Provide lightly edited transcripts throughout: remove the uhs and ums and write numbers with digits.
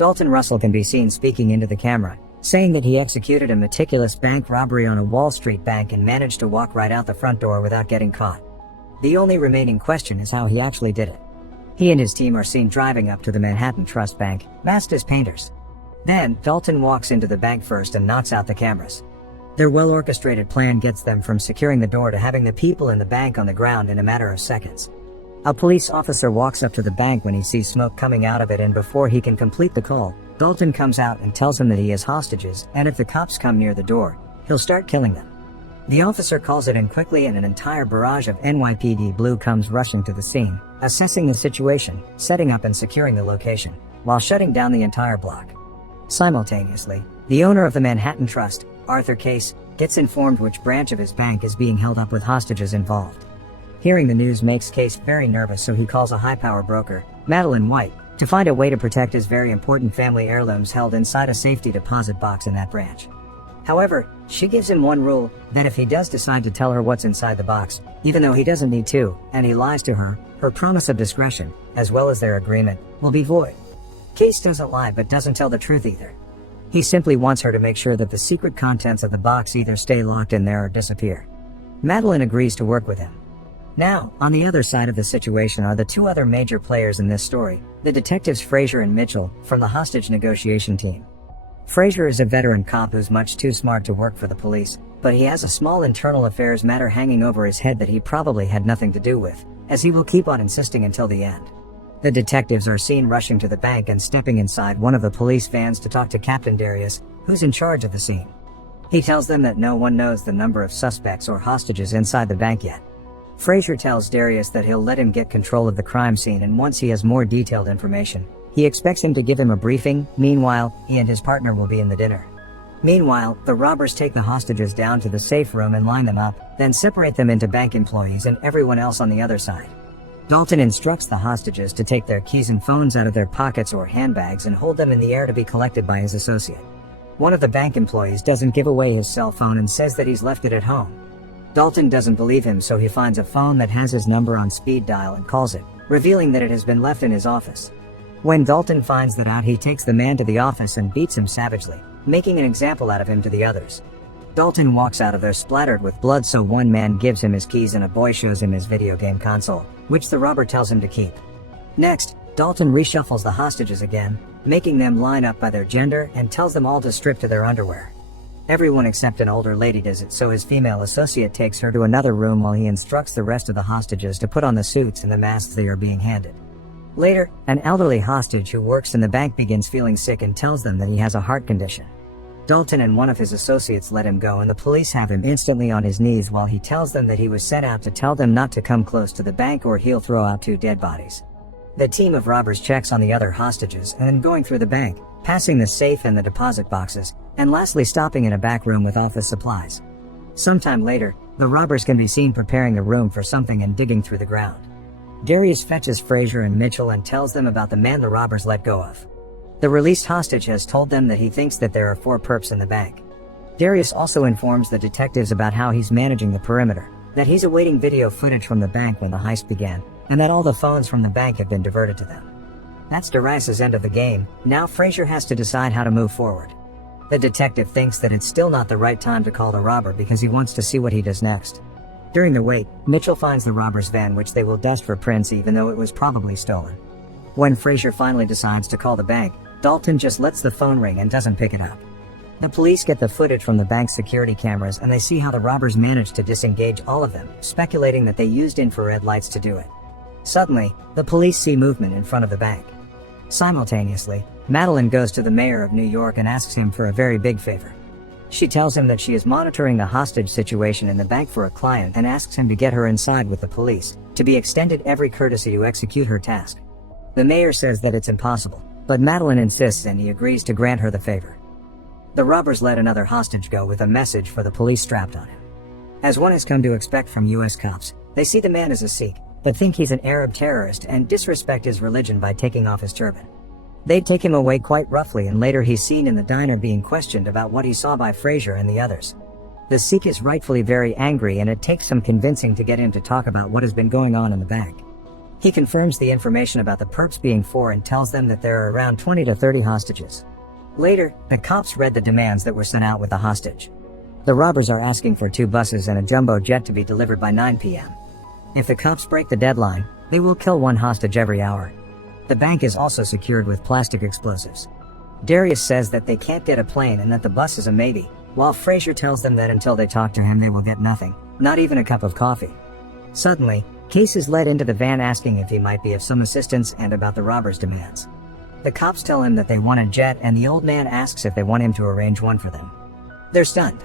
Dalton Russell can be seen speaking into the camera, saying that he executed a meticulous bank robbery on a Wall Street bank and managed to walk right out the front door without getting caught. The only remaining question is how he actually did it. He and his team are seen driving up to the Manhattan Trust Bank, masked as painters. Then, Dalton walks into the bank first and knocks out the cameras. Their well-orchestrated plan gets them from securing the door to having the people in the bank on the ground in a matter of seconds. A police officer walks up to the bank when he sees smoke coming out of it, and before he can complete the call, Dalton comes out and tells him that he has hostages, and if the cops come near the door, he'll start killing them. The officer calls it in quickly, and an entire barrage of NYPD Blue comes rushing to the scene, assessing the situation, setting up and securing the location, while shutting down the entire block. Simultaneously, the owner of the Manhattan Trust, Arthur Case, gets informed which branch of his bank is being held up with hostages involved. Hearing the news makes Case very nervous, so he calls a high-power broker, Madaline White, to find a way to protect his very important family heirlooms held inside a safety deposit box in that branch. However, she gives him one rule, that if he does decide to tell her what's inside the box, even though he doesn't need to, and he lies to her, her promise of discretion, as well as their agreement, will be void. Case doesn't lie but doesn't tell the truth either. He simply wants her to make sure that the secret contents of the box either stay locked in there or disappear. Madaline agrees to work with him. Now, on the other side of the situation are the two other major players in this story, the detectives Frazier and Mitchell, from the hostage negotiation team. Frazier is a veteran cop who's much too smart to work for the police, but he has a small internal affairs matter hanging over his head that he probably had nothing to do with, as he will keep on insisting until the end. The detectives are seen rushing to the bank and stepping inside one of the police vans to talk to Captain Darius, who's in charge of the scene. He tells them that no one knows the number of suspects or hostages inside the bank yet. Frazier tells Darius that he'll let him get control of the crime scene, and once he has more detailed information, he expects him to give him a briefing. Meanwhile, he and his partner will be in the dinner. Meanwhile, the robbers take the hostages down to the safe room and line them up, then separate them into bank employees and everyone else on the other side. Dalton instructs the hostages to take their keys and phones out of their pockets or handbags and hold them in the air to be collected by his associate. One of the bank employees doesn't give away his cell phone and says that he's left it at home. Dalton doesn't believe him, so he finds a phone that has his number on speed dial and calls it, revealing that it has been left in his office. When Dalton finds that out, he takes the man to the office and beats him savagely, making an example out of him to the others. Dalton walks out of there splattered with blood, so one man gives him his keys and a boy shows him his video game console, which the robber tells him to keep. Next, Dalton reshuffles the hostages again, making them line up by their gender and tells them all to strip to their underwear. Everyone except an older lady does it, so his female associate takes her to another room while he instructs the rest of the hostages to put on the suits and the masks they are being handed. Later, an elderly hostage who works in the bank begins feeling sick and tells them that he has a heart condition. Dalton and one of his associates let him go, and the police have him instantly on his knees while he tells them that he was sent out to tell them not to come close to the bank or he'll throw out 2 dead bodies. The team of robbers checks on the other hostages and then going through the bank, passing the safe and the deposit boxes, and lastly stopping in a back room with office supplies. Sometime later, the robbers can be seen preparing the room for something and digging through the ground. Darius fetches Frazier and Mitchell and tells them about the man the robbers let go of. The released hostage has told them that he thinks that there are 4 perps in the bank. Darius also informs the detectives about how he's managing the perimeter, that he's awaiting video footage from the bank when the heist began, and that all the phones from the bank have been diverted to them. That's Darius' end of the game. Now Frazier has to decide how to move forward. The detective thinks that it's still not the right time to call the robber because he wants to see what he does next. During the wait, Mitchell finds the robber's van, which they will dust for prints even though it was probably stolen. When Frazier finally decides to call the bank, Dalton just lets the phone ring and doesn't pick it up. The police get the footage from the bank's security cameras and they see how the robbers managed to disengage all of them, speculating that they used infrared lights to do it. Suddenly, the police see movement in front of the bank. Simultaneously, Madaline goes to the mayor of New York and asks him for a very big favor. She tells him that she is monitoring the hostage situation in the bank for a client and asks him to get her inside with the police, to be extended every courtesy to execute her task. The mayor says that it's impossible, but Madaline insists and he agrees to grant her the favor. The robbers let another hostage go with a message for the police strapped on him. As one has come to expect from US cops, they see the man as a Sikh, but think he's an Arab terrorist and disrespect his religion by taking off his turban. They take him away quite roughly, and later he's seen in the diner being questioned about what he saw by Frazier and the others. The Sikh is rightfully very angry, and it takes some convincing to get him to talk about what has been going on in the bank. He confirms the information about the perps being 4 and tells them that there are around 20 to 30 hostages. Later, the cops read the demands that were sent out with the hostage. The robbers are asking for 2 buses and a jumbo jet to be delivered by 9 p.m. If the cops break the deadline, they will kill 1 hostage every hour. The bank is also secured with plastic explosives. Darius says that they can't get a plane and that the bus is a maybe, while Frazier tells them that until they talk to him they will get nothing, not even a cup of coffee. Suddenly, Case is led into the van asking if he might be of some assistance and about the robbers' demands. The cops tell him that they want a jet and the old man asks if they want him to arrange one for them. They're stunned.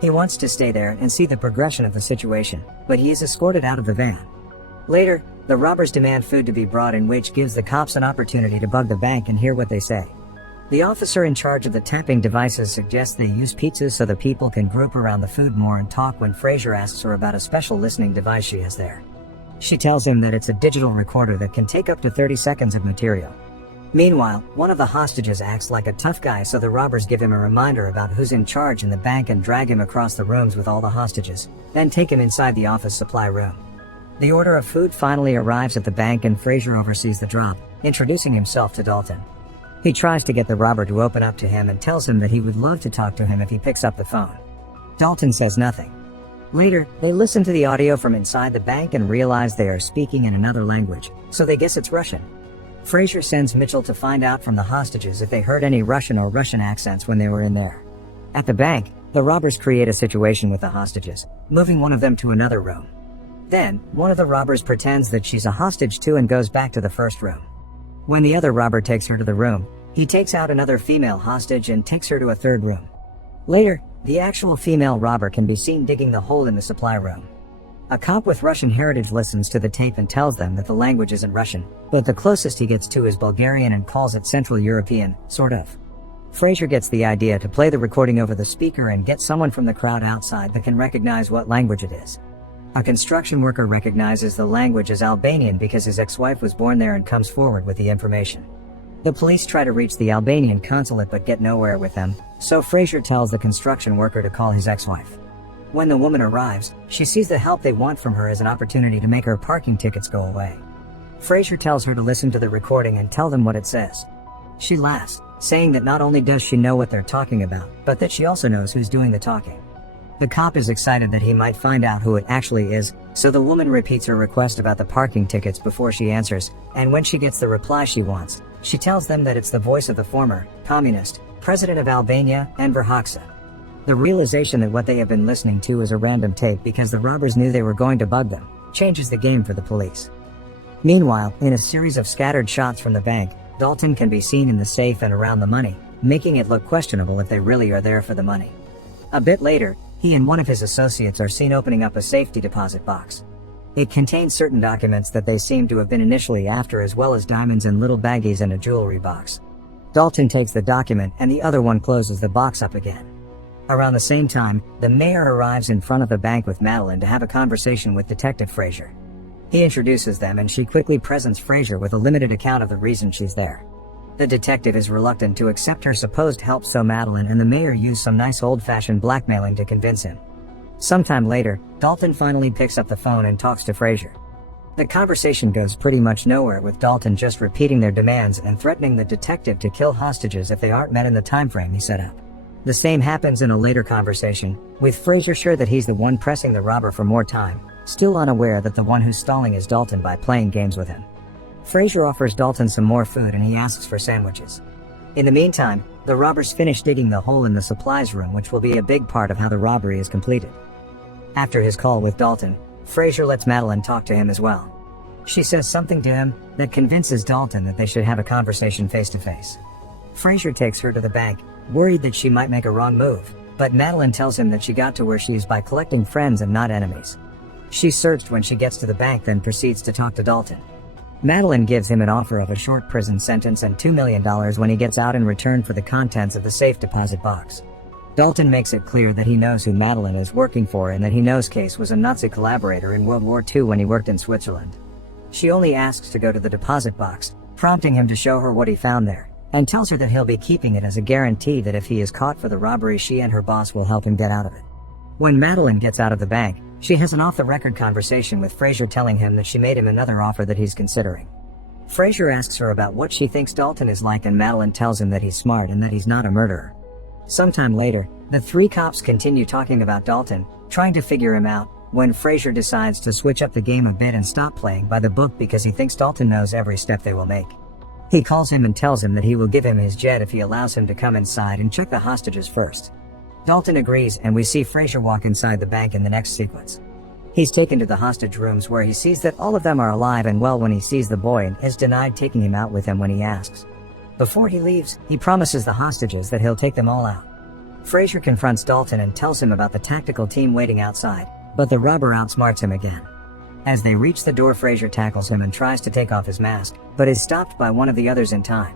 He wants to stay there and see the progression of the situation, but he is escorted out of the van. Later, the robbers demand food to be brought in, which gives the cops an opportunity to bug the bank and hear what they say. The officer in charge of the tapping devices suggests they use pizzas so the people can group around the food more and talk when Frazier asks her about a special listening device she has there. She tells him that it's a digital recorder that can take up to 30 seconds of material. Meanwhile, one of the hostages acts like a tough guy, so the robbers give him a reminder about who's in charge in the bank and drag him across the rooms with all the hostages, then take him inside the office supply room. The order of food finally arrives at the bank and Frazier oversees the drop, introducing himself to Dalton. He tries to get the robber to open up to him and tells him that he would love to talk to him if he picks up the phone. Dalton says nothing. Later, they listen to the audio from inside the bank and realize they are speaking in another language, so they guess it's Russian. Frazier sends Mitchell to find out from the hostages if they heard any Russian or Russian accents when they were in there. At the bank, the robbers create a situation with the hostages, moving one of them to another room. Then, one of the robbers pretends that she's a hostage too and goes back to the first room. When the other robber takes her to the room, he takes out another female hostage and takes her to a third room. Later, the actual female robber can be seen digging the hole in the supply room. A cop with Russian heritage listens to the tape and tells them that the language isn't Russian, but the closest he gets to is Bulgarian and calls it Central European, sort of. Frazier gets the idea to play the recording over the speaker and get someone from the crowd outside that can recognize what language it is. A construction worker recognizes the language as Albanian because his ex-wife was born there and comes forward with the information. The police try to reach the Albanian consulate but get nowhere with them, so Frazier tells the construction worker to call his ex-wife. When the woman arrives, she sees the help they want from her as an opportunity to make her parking tickets go away. Frazier tells her to listen to the recording and tell them what it says. She laughs, saying that not only does she know what they're talking about, but that she also knows who's doing the talking. The cop is excited that he might find out who it actually is, so the woman repeats her request about the parking tickets before she answers, and when she gets the reply she wants, she tells them that it's the voice of the former communist president of Albania, Enver Hoxha. The realization that what they have been listening to is a random tape because the robbers knew they were going to bug them changes the game for the police. Meanwhile, in a series of scattered shots from the bank, Dalton can be seen in the safe and around the money, making it look questionable if they really are there for the money. A bit later, he and one of his associates are seen opening up a safety deposit box. It contains certain documents that they seem to have been initially after, as well as diamonds and little baggies and a jewelry box. Dalton takes the document and the other one closes the box up again. Around the same time, the mayor arrives in front of the bank with Madaline to have a conversation with Detective Frazier. He introduces them and she quickly presents Frazier with a limited account of the reason she's there. The detective is reluctant to accept her supposed help, so Madaline and the mayor use some nice old-fashioned blackmailing to convince him. Sometime later, Dalton finally picks up the phone and talks to Frazier. The conversation goes pretty much nowhere, with Dalton just repeating their demands and threatening the detective to kill hostages if they aren't met in the time frame he set up. The same happens in a later conversation, with Frazier sure that he's the one pressing the robber for more time, still unaware that the one who's stalling is Dalton by playing games with him. Frazier offers Dalton some more food and he asks for sandwiches. In the meantime, the robbers finish digging the hole in the supplies room, which will be a big part of how the robbery is completed. After his call with Dalton, Frazier lets Madaline talk to him as well. She says something to him that convinces Dalton that they should have a conversation face to face. Frazier takes her to the bank, worried that she might make a wrong move, but Madaline tells him that she got to where she is by collecting friends and not enemies. She's searched when she gets to the bank, then proceeds to talk to Dalton. Madaline gives him an offer of a short prison sentence and $2 million when he gets out in return for the contents of the safe deposit box. Dalton makes it clear that he knows who Madaline is working for and that he knows Case was a Nazi collaborator in World War II when he worked in Switzerland. She only asks to go to the deposit box, prompting him to show her what he found there, and tells her that he'll be keeping it as a guarantee that if he is caught for the robbery, she and her boss will help him get out of it. When Madaline gets out of the bank, She has an off-the-record conversation with Frazier telling him that she made him another offer that he's considering. Frazier asks her about what she thinks Dalton is like, and Madaline tells him that he's smart and that he's not a murderer. Sometime later, the three cops continue talking about Dalton, trying to figure him out, when Frazier decides to switch up the game a bit and stop playing by the book because he thinks Dalton knows every step they will make. He calls him and tells him that he will give him his jet if he allows him to come inside and check the hostages first. Dalton agrees, and we see Frazier walk inside the bank in the next sequence. He's taken to the hostage rooms where he sees that all of them are alive and well when he sees the boy and is denied taking him out with him when he asks. Before he leaves, he promises the hostages that he'll take them all out. Frazier confronts Dalton and tells him about the tactical team waiting outside, but the robber outsmarts him again. As they reach the door, Frazier tackles him and tries to take off his mask, but is stopped by one of the others in time.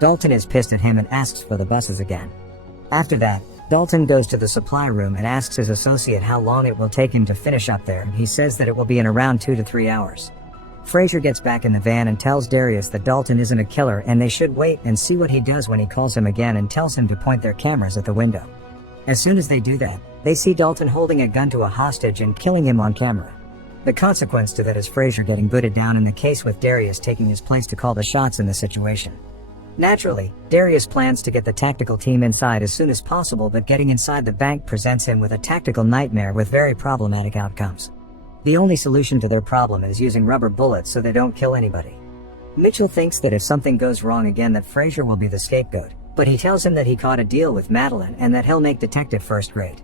Dalton is pissed at him and asks for the buses again. After that, Dalton goes to the supply room and asks his associate how long it will take him to finish up there, and he says that it will be in around 2 to 3 hours. Frazier gets back in the van and tells Darius that Dalton isn't a killer and they should wait and see what he does when he calls him again and tells him to point their cameras at the window. As soon as they do that, they see Dalton holding a gun to a hostage and killing him on camera. The consequence to that is Frazier getting booted down in the case, with Darius taking his place to call the shots in the situation. Naturally, Darius plans to get the tactical team inside as soon as possible, but getting inside the bank presents him with a tactical nightmare with very problematic outcomes. The only solution to their problem is using rubber bullets so they don't kill anybody. Mitchell thinks that if something goes wrong again that Frazier will be the scapegoat, but he tells him that he caught a deal with Madaline and that he'll make detective first grade.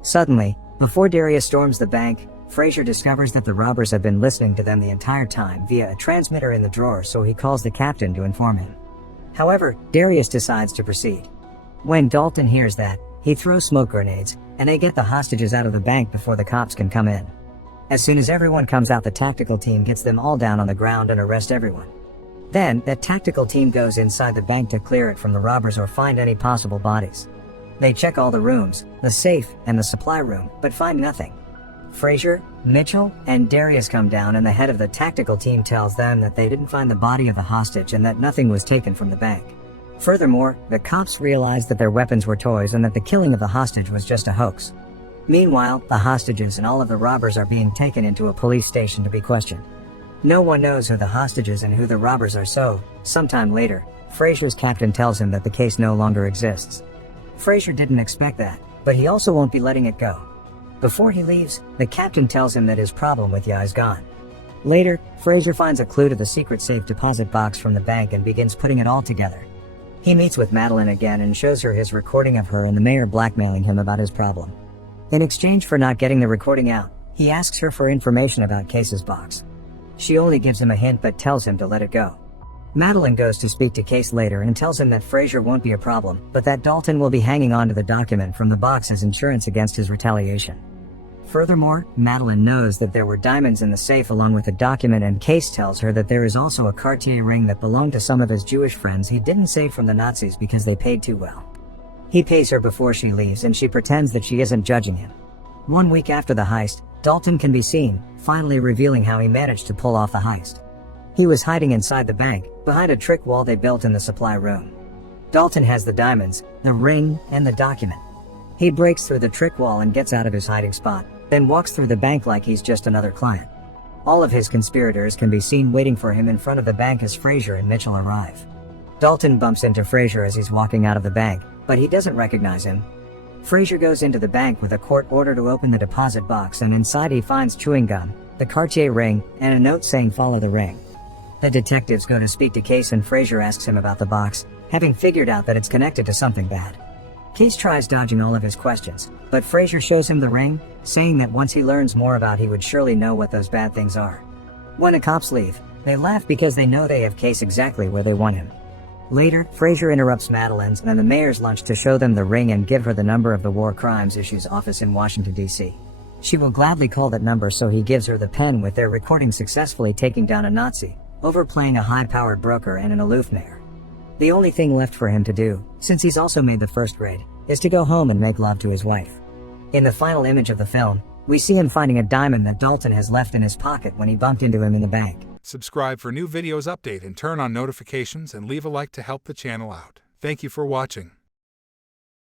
Suddenly, before Darius storms the bank, Frazier discovers that the robbers have been listening to them the entire time via a transmitter in the drawer, so he calls the captain to inform him. However, Darius decides to proceed. When Dalton hears that, he throws smoke grenades, and they get the hostages out of the bank before the cops can come in. As soon as everyone comes out, the tactical team gets them all down on the ground and arrest everyone. Then, that tactical team goes inside the bank to clear it from the robbers or find any possible bodies. They check all the rooms, the safe, and the supply room, but find nothing. Frazier, Mitchell, and Darius come down, and the head of the tactical team tells them that they didn't find the body of the hostage and that nothing was taken from the bank. Furthermore, the cops realize that their weapons were toys and that the killing of the hostage was just a hoax. Meanwhile, the hostages and all of the robbers are being taken into a police station to be questioned. No one knows who the hostages and who the robbers are, so, sometime later, Frazier's captain tells him that the case no longer exists. Frazier didn't expect that, but he also won't be letting it go. Before he leaves, the captain tells him that his problem with Ya is gone. Later, Frazier finds a clue to the secret safe deposit box from the bank and begins putting it all together. He meets with Madaline again and shows her his recording of her and the mayor blackmailing him about his problem. In exchange for not getting the recording out, he asks her for information about Case's box. She only gives him a hint but tells him to let it go. Madaline goes to speak to Case later and tells him that Frazier won't be a problem, but that Dalton will be hanging on to the document from the box as insurance against his retaliation. Furthermore, Madaline knows that there were diamonds in the safe along with the document, and Case tells her that there is also a Cartier ring that belonged to some of his Jewish friends he didn't save from the Nazis because they paid too well. He pays her before she leaves, and she pretends that she isn't judging him. 1 week after the heist, Dalton can be seen, finally revealing how he managed to pull off the heist. He was hiding inside the bank, behind a trick wall they built in the supply room. Dalton has the diamonds, the ring, and the document. He breaks through the trick wall and gets out of his hiding spot, then walks through the bank like he's just another client. All of his conspirators can be seen waiting for him in front of the bank as Frazier and Mitchell arrive. Dalton bumps into Frazier as he's walking out of the bank, but he doesn't recognize him. Frazier goes into the bank with a court order to open the deposit box, and inside he finds chewing gum, the Cartier ring, and a note saying "Follow the ring." The detectives go to speak to Case, and Frazier asks him about the box, having figured out that it's connected to something bad. Case tries dodging all of his questions, but Frazier shows him the ring, saying that once he learns more about he would surely know what those bad things are. When the cops leave, they laugh because they know they have Case exactly where they want him. Later, Frazier interrupts Madaline's and the mayor's lunch to show them the ring and give her the number of the War Crimes Issues office in Washington, D.C. She will gladly call that number, so he gives her the pen with their recording successfully taking down a Nazi, overplaying a high-powered broker and an aloof mayor. The only thing left for him to do, since he's also made the first grade, is to go home and make love to his wife. In the final image of the film, we see him finding a diamond that Dalton has left in his pocket when he bumped into him in the bank. Subscribe for new videos update and turn on notifications and leave a like to help the channel out. Thank you for watching.